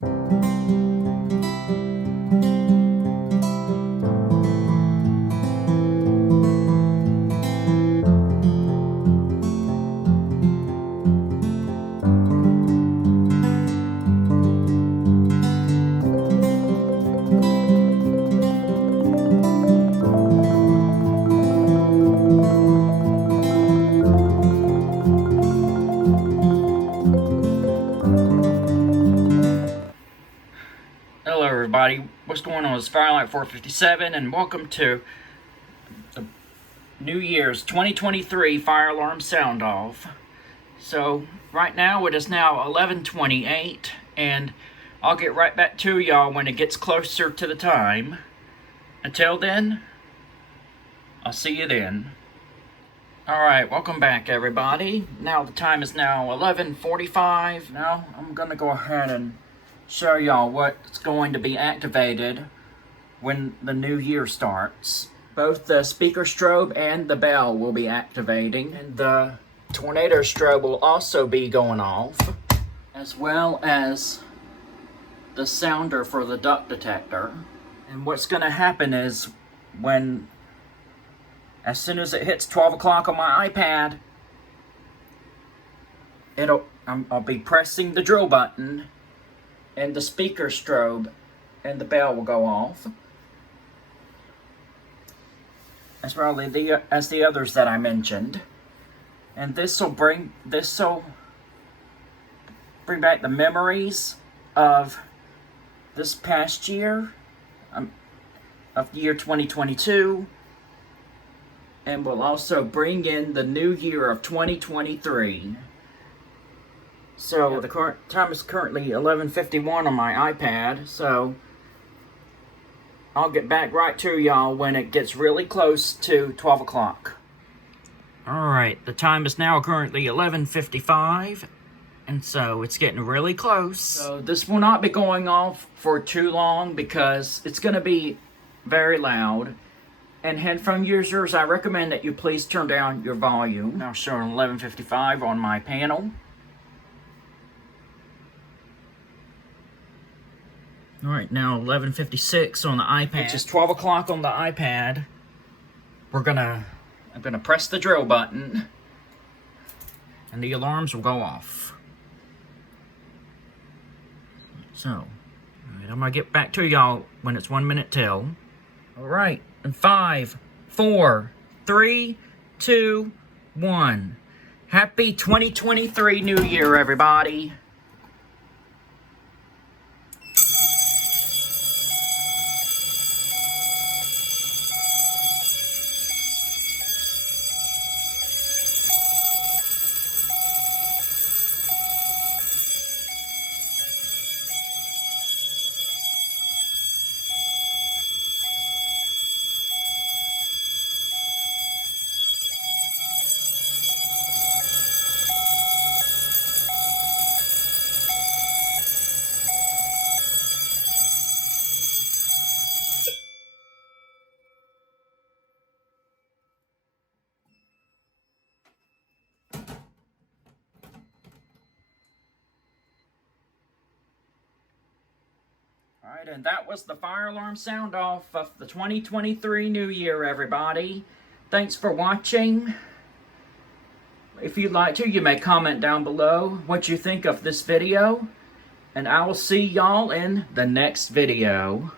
Hello everybody, what's going on? It's Fire-Lite 457 and welcome to the New Year's 2023 fire alarm sound off. So right now it is now 11:28 and I'll get right back to y'all when it gets closer to the time. Until then, I'll see you then. Alright, welcome back everybody. Now the time is now 11:45. Now I'm gonna go ahead and show y'all what's going to be activated when the new year starts. Both the speaker strobe and the bell will be activating, and the tornado strobe will also be going off, as well as the sounder for the duct detector. And what's going to happen is as soon as it hits 12 o'clock on my iPad, I'll be pressing the drill button, and the speaker strobe and the bell will go off, as well as the others that I mentioned. And this will bring back the memories of this past year, of the year 2022, and will also bring in the new year of 2023. So the current time is currently 11:51 on my iPad, so I'll get back right to y'all when it gets really close to 12 o'clock. Alright, the time is now currently 11:55, and so it's getting really close. So this will not be going off for too long because it's going to be very loud. And headphone users, I recommend that you please turn down your volume. Now showing 11:55 on my panel. Alright, now 11:56 on the iPad. Which is 12 o'clock on the iPad. I'm gonna press the drill button, and the alarms will go off. So, alright, I'm gonna get back to y'all when it's 1 minute till. Alright, in 5, 4, 3, 2, 1. Happy 2023 New Year, everybody. Alright, and that was the fire alarm sound off of the 2023 New Year, everybody. Thanks for watching. If you'd like to, you may comment down below what you think of this video. And I will see y'all in the next video.